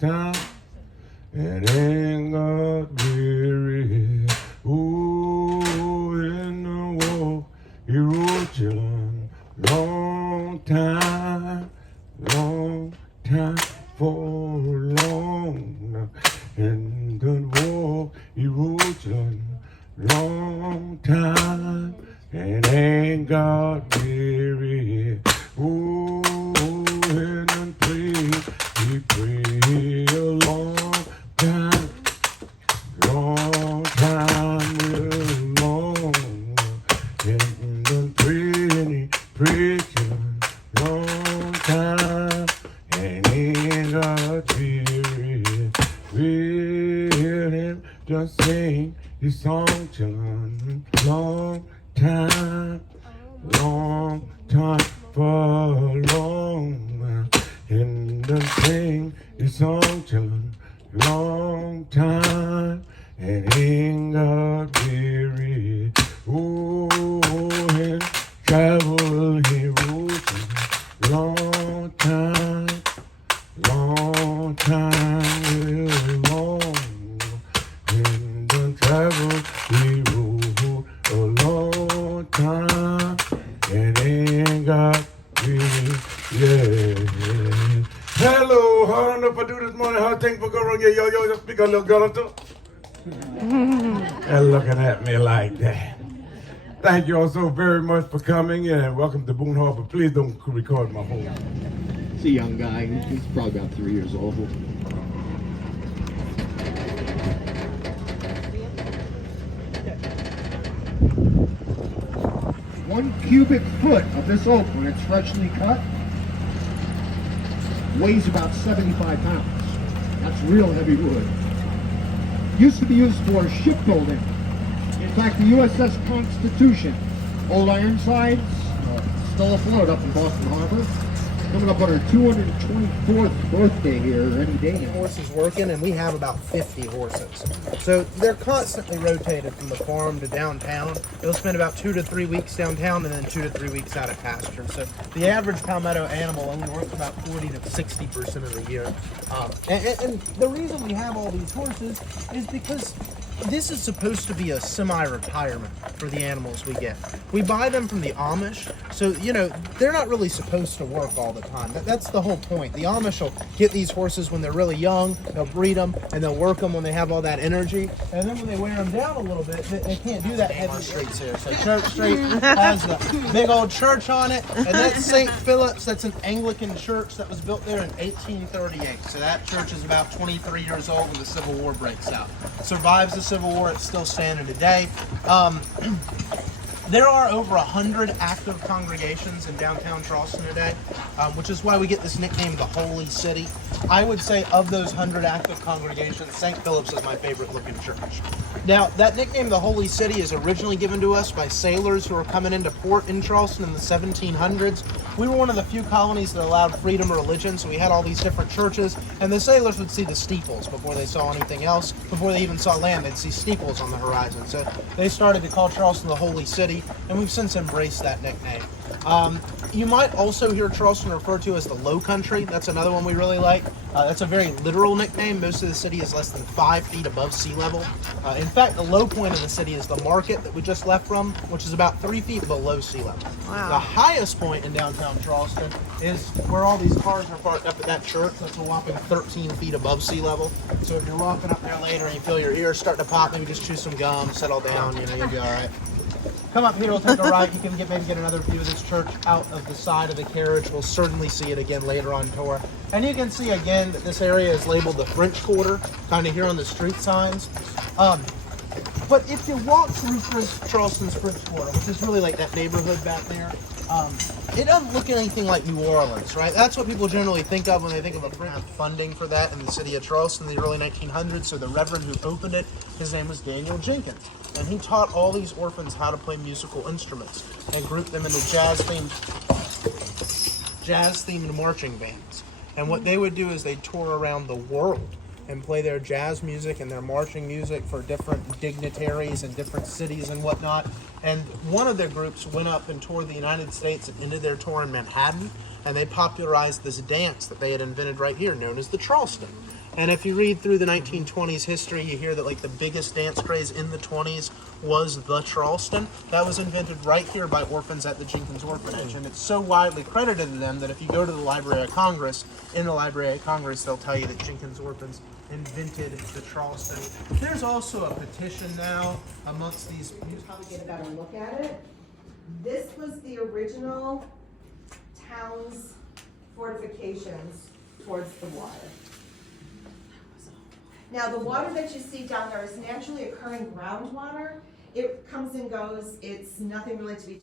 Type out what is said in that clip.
time and ain't got weary. Ooh, in the war, he rode children long time for long. In the war, he rode children long time and ain't got weary. Ooh, and he prayed a long time, real long. And he prayed a long time and ain't got weary. With him just sing his song, children, long time for long. And the sing his song, children, long time and ain't got weary. Oh, and travel he rode long time, real long. And the travel he rode a long time and ain't got weary. Yeah. Hello, how I don't know if I do this morning. How things will go wrong? Yeah, yo, just speak a little girl or two. And looking at me like that. Thank you all so very much for coming and welcome to Boone Hall, but please don't record my home. It's a young guy. He's probably about 3 years old. One cubic foot of this oak, when it's freshly cut, weighs about 75 pounds. That's real heavy wood. Used to be used for shipbuilding. In fact, the USS Constitution, old Ironsides, still afloat up in Boston Harbor. Coming up on her 224th birthday here any day now. Horses working, and we have about 50 horses. So they're constantly rotated from the farm to downtown. They'll spend about 2 to 3 weeks downtown and then 2 to 3 weeks out of pasture. So the average palmetto animal only works about 40 to 60% of the year. And the reason we have all these horses is because this is supposed to be a semi-retirement for the animals we get. We buy them from the Amish, so, you know, they're not really supposed to work all the time. That's the whole point. The Amish will get these horses when they're really young, they'll breed them, and they'll work them when they have all that energy. And then when they wear them down a little bit, they can't do that heavy streets here. So Church Street has the big old church on it, and that's St. Philip's. That's an Anglican church that was built there in 1838. So that church is about 23 years old when the Civil War breaks out. Survives the Civil War, it's still standing today. There are over 100 active congregations in downtown Charleston today, which is why we get this nickname, the Holy City. I would say of those 100 active congregations, St. Philip's is my favorite looking church. Now, that nickname, the Holy City, is originally given to us by sailors who were coming into port in Charleston in the 1700s. We were one of the few colonies that allowed freedom of religion, so we had all these different churches, and the sailors would see the steeples before they saw anything else. Before they even saw land, they'd see steeples on the horizon. So they started to call Charleston the Holy City, and we've since embraced that nickname. You might also hear Charleston referred to as the Low Country. That's another one we really like. That's a very literal nickname. Most of the city is less than 5 feet above sea level. In fact, the low point of the city is the market that we just left from, which is about 3 feet below sea level. Wow. The highest point in downtown Charleston is where all these cars are parked up at that church. That's a whopping 13 feet above sea level. So if you're walking up there later and you feel your ears starting to pop, maybe just chew some gum, settle down, you know, you'll be all right. Come up here, we'll take a ride. You can maybe get another view of this church out of the side of the carriage. We'll certainly see it again later on tour. And you can see again that this area is labeled the French Quarter, kind of here on the street signs. But if you walk through Charleston's French Quarter, which is really like that neighborhood back there, it doesn't look anything like New Orleans, right? That's what people generally think of when they think of a French. Funding for that in the city of Charleston in the early 1900s. So the reverend who opened it, his name was Daniel Jenkins. And he taught all these orphans how to play musical instruments and grouped them into jazz-themed marching bands. And what they would do is they'd tour around the world and play their jazz music and their marching music for different dignitaries in different cities and whatnot. And one of their groups went up and toured the United States and ended their tour in Manhattan, and they popularized this dance that they had invented right here, known as the Charleston. And if you read through the 1920s history, you hear that like the biggest dance craze in the 20s was the Charleston. That was invented right here by orphans at the Jenkins Orphanage. And it's so widely credited to them that if you go to the Library of Congress, in the Library of Congress, they'll tell you that Jenkins Orphans invented the Charleston. There's also a petition now amongst these. Probably get a better look at it. This was the original town's fortifications towards the water. Now, the water that you see down there is naturally occurring groundwater. It comes and goes. It's nothing really to be